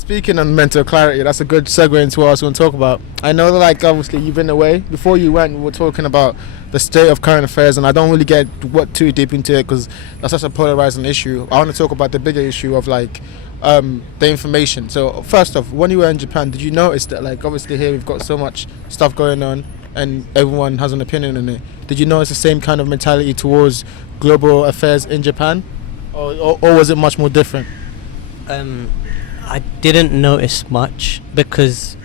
Speaking on mental clarity, that's a good segue into what I was going to talk about. I know that, like, obviously you've been away. Before you went, we were talking about the state of current affairs, and I don't really get too deep into it because that's such a polarizing issue. I want to talk about the bigger issue of, like, the information. So first off, when you were in Japan, did you notice that, like, obviously here we've got so much stuff going on and everyone has an opinion on it? Did you notice the same kind of mentality towards global affairs in Japan, or was it much more different? I didn't notice much because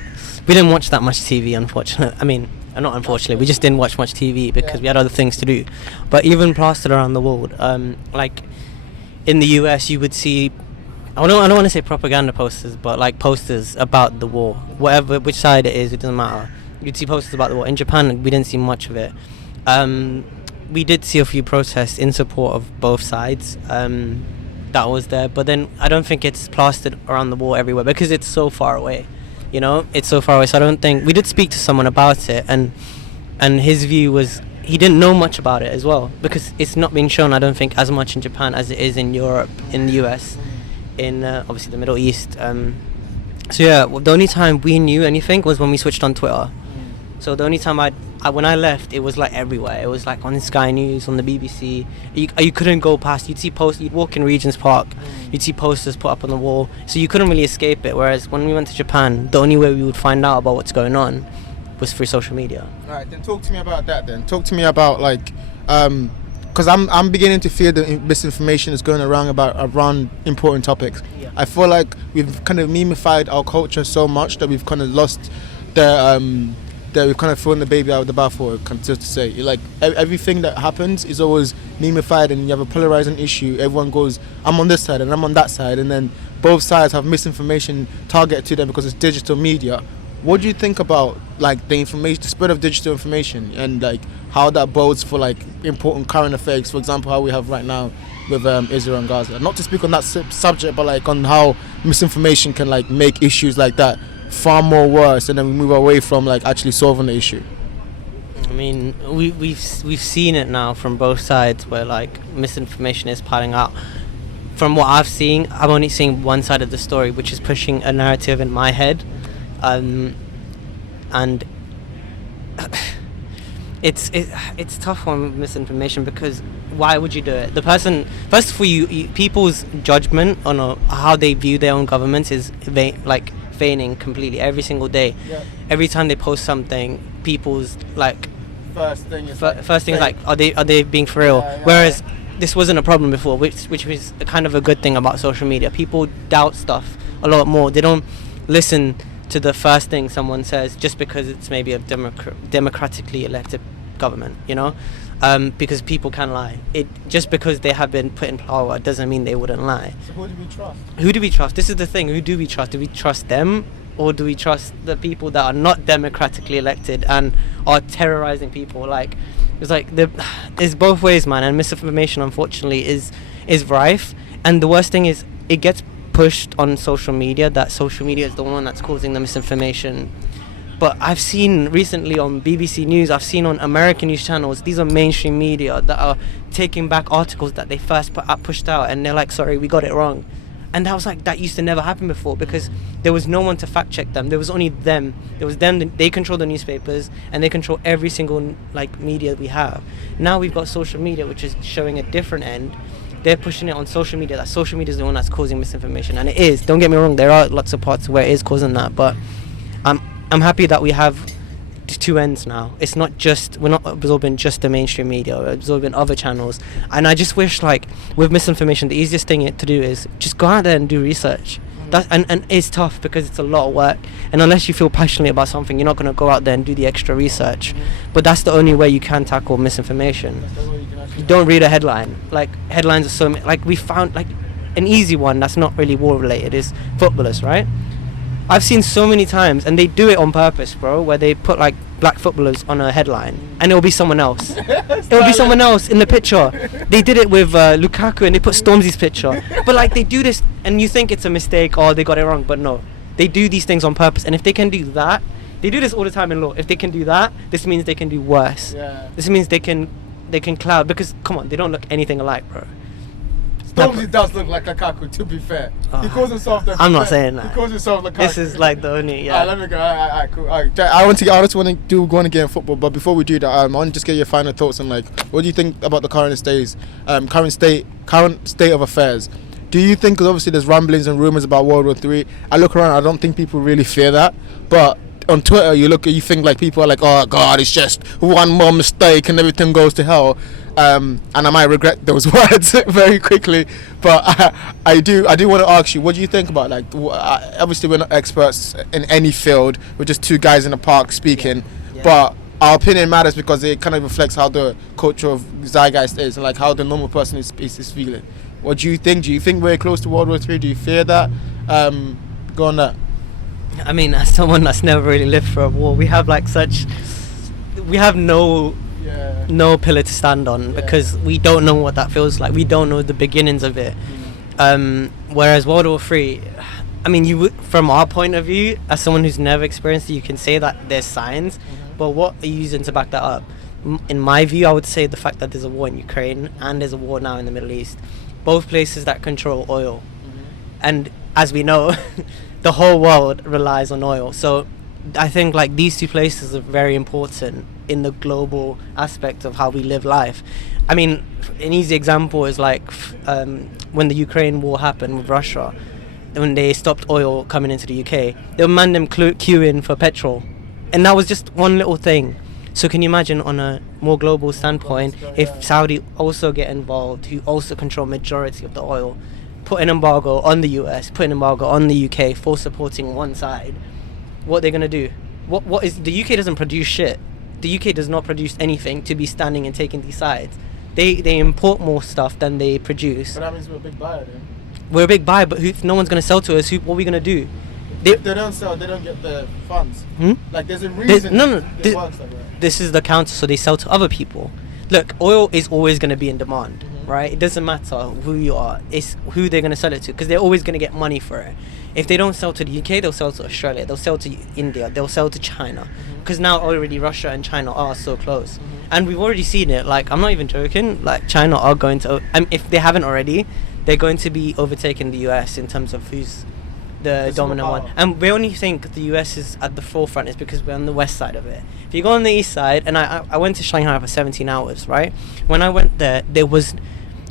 we didn't watch that much TV, unfortunately. I mean, not unfortunately, we just didn't watch much TV because we had other things to do. But even plastered around the world, like in the US, you would see, I don't want to say propaganda posters, but like posters about the war, which side it is, it doesn't matter. You'd see posters about the war. In Japan, we didn't see much of it. We did see a few protests in support of both sides. That was there, but then I don't think it's plastered around the wall everywhere because it's so far away. You know, it's so far away. So I don't think we did speak to someone about it, and his view was he didn't know much about it as well because it's not being shown. I don't think as much in Japan as it is in Europe, in the US, in obviously the Middle East. So yeah, the only time we knew anything was when we switched on Twitter. So the only time when I left, it was like everywhere. It was like on Sky News, on the BBC. You couldn't go past. You'd see posts. You'd walk in Regent's Park. You'd see posters put up on the wall. So you couldn't really escape it. Whereas when we went to Japan, the only way we would find out about what's going on was through social media. Right. Then talk to me about that. Then talk to me about, like, because I'm beginning to fear that misinformation is going around important topics. Yeah. I feel like we've kind of memified our culture so much that we've kind of lost the that we've kind of thrown the baby out with the bathwater, just to say. Like, everything that happens is always memified, and you have a polarizing issue. Everyone goes, I'm on this side and I'm on that side, and then both sides have misinformation targeted to them because it's digital media. What do you think about, like, the spread of digital information, and, like, how that bodes for, like, important current affairs? For example, how we have right now with Israel and Gaza. Not to speak on that subject, but, like, on how misinformation can, like, make issues like that far more worse, and then we move away from, like, actually solving the issue. I mean, we've seen it now from both sides where, like, misinformation is piling out. From what I've seen, I'm only seeing one side of the story, which is pushing a narrative in my head, and it's tough on misinformation because why would you do it? The person, first for you people's judgment on how they view their own governments is feigning completely every single day. Yeah. Every time they post something, people's, like, First thing is like, are they being for real? Yeah, Whereas this wasn't a problem before, which was kind of a good thing about social media. People doubt stuff a lot more. They don't listen to the first thing someone says just because it's maybe a democratically elected government, you know, because people can lie. Just because they have been put in power doesn't mean they wouldn't lie. So who do we trust? Who do we trust? This is the thing. Who do we trust? Do we trust them, or do we trust the people that are not democratically elected and are terrorizing people? Like, it's like there's both ways, man. And misinformation, unfortunately, is rife. And the worst thing is, it gets pushed on social media that social media is the one that's causing the misinformation. But I've seen recently on BBC News, I've seen on American news channels, these are mainstream media that are taking back articles that they first pushed out, and they're like, sorry, we got it wrong. And that used to never happen before because there was no one to fact check them. There was only them. There was them. They control the newspapers, and they control every single, like, media we have. Now we've got social media, which is showing a different end. They're pushing it on social media. That social media is the one that's causing misinformation, and it is. Don't get me wrong. There are lots of parts where it is causing that, but I'm happy that we have two ends now. It's not just, we're not absorbing just the mainstream media, we're absorbing other channels. And I just wish, like, with misinformation, the easiest thing to do is just go out there and do research. And it's tough because it's a lot of work, and unless you feel passionate about something, you're not going to go out there and do the extra research. But that's the only way you can tackle misinformation. You don't read a headline. Like, headlines are so like, we found, like, an easy one that's not really war related is footballers, right? I've seen so many times, and they do it on purpose, bro, where they put, like, black footballers on a headline, and it'll be someone else. It'll be someone else in the picture. They did it with Lukaku, and they put Stormzy's picture. But, like, they do this, and you think it's a mistake, or they got it wrong, but no. They do these things on purpose, and if they can do that, they do this all the time in law. If they can do that, this means they can do worse. Yeah. This means they can cloud, because, come on, they don't look anything alike, bro. Stormzy does look like Lukaku, to be fair. He calls himself the... I'm not saying that. He calls himself Lukaku. This is like the only, yeah. Alright, let me go. Alright, cool. Alright, I just want to go on again in football, but before we do that, I want to just get your final thoughts on, like, what do you think about the current state of affairs? Do you think, because obviously there's rumblings and rumours about World War III, I look around, I don't think people really fear that, but on Twitter you think like people are like, oh god, it's just one more mistake and everything goes to hell, and I might regret those words very quickly, but I do want to ask you, what do you think about, like, obviously we're not experts in any field, we're just two guys in a park speaking, but our opinion matters because it kind of reflects how the culture of zeitgeist is, and like how the normal person is feeling. What do you think? Do you think we're close to World War III? Do you fear that? Go on that. I mean, as someone that's never really lived through a war, we have no pillar to stand on, because we don't know what that feels like. We don't know the beginnings of it. Whereas World War III, I mean, from our point of view, as someone who's never experienced it, you can say that there's signs, but what are you using to back that up? In my view, I would say the fact that there's a war in Ukraine and there's a war now in the Middle East, both places that control oil, and as we know, the whole world relies on oil. So I think like these two places are very important in the global aspect of how we live life. I mean, an easy example is like when the Ukraine war happened with Russia, when they stopped oil coming into the UK, they would man them queuing for petrol, and that was just one little thing. So can you imagine on a more global standpoint, if Saudi also get involved, who also control majority of the oil, put an embargo on the US, put an embargo on the UK for supporting one side, what they're gonna do? What is, the UK doesn't produce shit. The UK does not produce anything to be standing and taking these sides. They import more stuff than they produce. But that means we're a big buyer then. We're a big buyer, but if no one's gonna sell to us, what are we gonna do? If they don't sell, they don't get the funds. Like there's a reason it works like that. This is the counter, so they sell to other people. Look, oil is always going to be in demand, right? It doesn't matter who you are, it's who they're going to sell it to, because they're always going to get money for it. If they don't sell to the UK, they'll sell to Australia, they'll sell to India, they'll sell to China, because now already Russia and China are so close. And we've already seen it, like, I'm not even joking, like China are going to, if they haven't already, they're going to be overtaking the US in terms of who's the dominant one. And we only think the US is at the forefront is because we're on the west side of it. If you go on the east side, and I went to Shanghai for 17 hours, right? When I went there was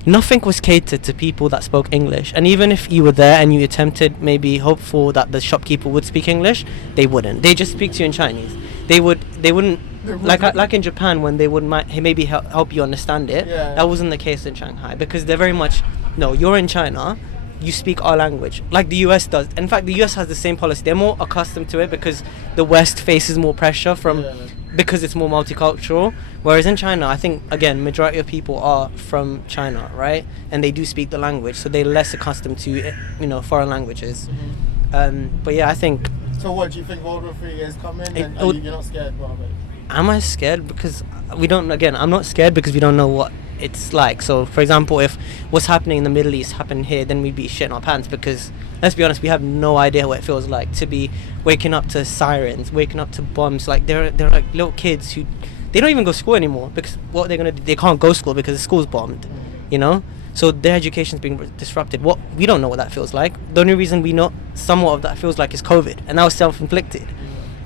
nothing was catered to people that spoke English. And even if you were there and you attempted, maybe hopeful that the shopkeeper would speak English, they wouldn't. They just speak to you in Chinese. They wouldn't like in Japan, when they would maybe help you understand it. That wasn't the case in Shanghai, because they're very much, no, you're in China, you speak our language, like the US does. In fact, the US has the same policy. They're more accustomed to it because the West faces more pressure because it's more multicultural. Whereas in China, I think, again, majority of people are from China, right? And they do speak the language, so they're less accustomed to, foreign languages. But yeah, I think... So what, do you think World War III is coming, and you're not scared about it? Am I scared? Because I'm not scared because we don't know what it's like. So for example, if what's happening in the Middle East happened here, then we'd be shitting our pants, because let's be honest, we have no idea what it feels like to be waking up to sirens, waking up to bombs. Like they're like little kids who, they don't even go to school anymore, because what they're gonna do, they can't go to school because the school's bombed, so their education's being disrupted. We don't know what that feels like. The only reason we know somewhat of that feels like is COVID, and that was self-inflicted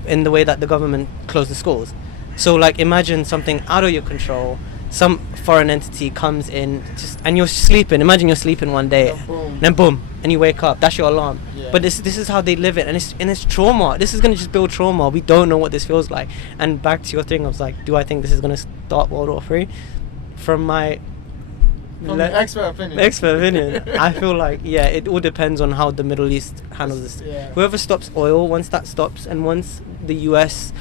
in the way that the government closed the schools. So like, imagine something out of your control, some foreign entity comes in, and you're sleeping. Imagine you're sleeping one day, and then boom, and you wake up. That's your alarm. But this is how they live it, and it's trauma. This is gonna just build trauma. We don't know what this feels like. And back to your thing, I was like, do I think this is gonna start World War III? From my expert opinion, I feel like it all depends on how the Middle East handles this. Whoever stops oil, once that stops, and once the US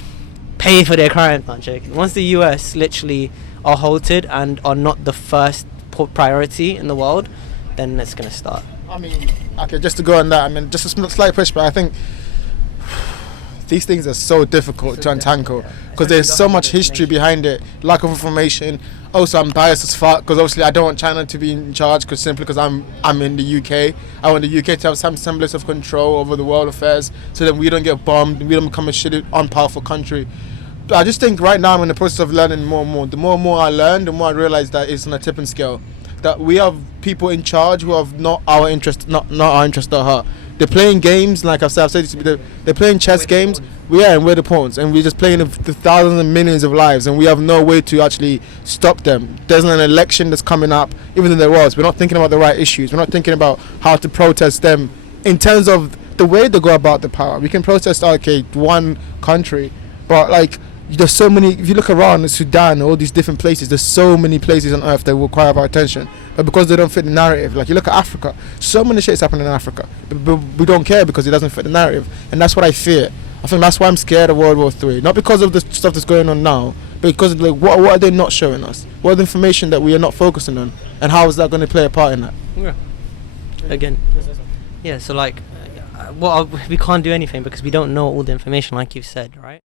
pay for their crimes, once the US literally are halted and are not the first priority in the world, then it's going to start. I mean, okay, just to go on that, I mean, just a slight push, but I think these things are so difficult to untangle, because there's so much history behind it, lack of information. Also, I'm biased as fuck, because obviously I don't want China to be in charge, because I'm in the UK. I want the UK to have some semblance of control over the world affairs, so that we don't get bombed, we don't become a shitty, unpowerful country. But I just think right now I'm in the process of learning more and more. The more and more I learn, the more I realize that it's on a tipping scale. that we have people in charge who have not our interest, not our interest at heart. They're playing games, like I've said they're playing chess games. And we're the pawns, and we're just playing the thousands and millions of lives, and we have no way to actually stop them. There's an election that's coming up, even though there was. We're not thinking about the right issues. We're not thinking about how to protest them in terms of the way they go about the power. We can protest, okay, one country, but like there's so many. If you look around Sudan, all these different places, there's so many places on earth that require our attention, but because they don't fit the narrative, like you look at Africa, so many shit's happening in Africa, but we don't care because it doesn't fit the narrative, and that's what I fear. I think that's why I'm scared of World War III. Not because of the stuff that's going on now, but because of, like, what are they not showing us? What are the information that we are not focusing on, and how is that going to play a part in that? Yeah. Again. Yeah. So like, we can't do anything because we don't know all the information, like you've said, right?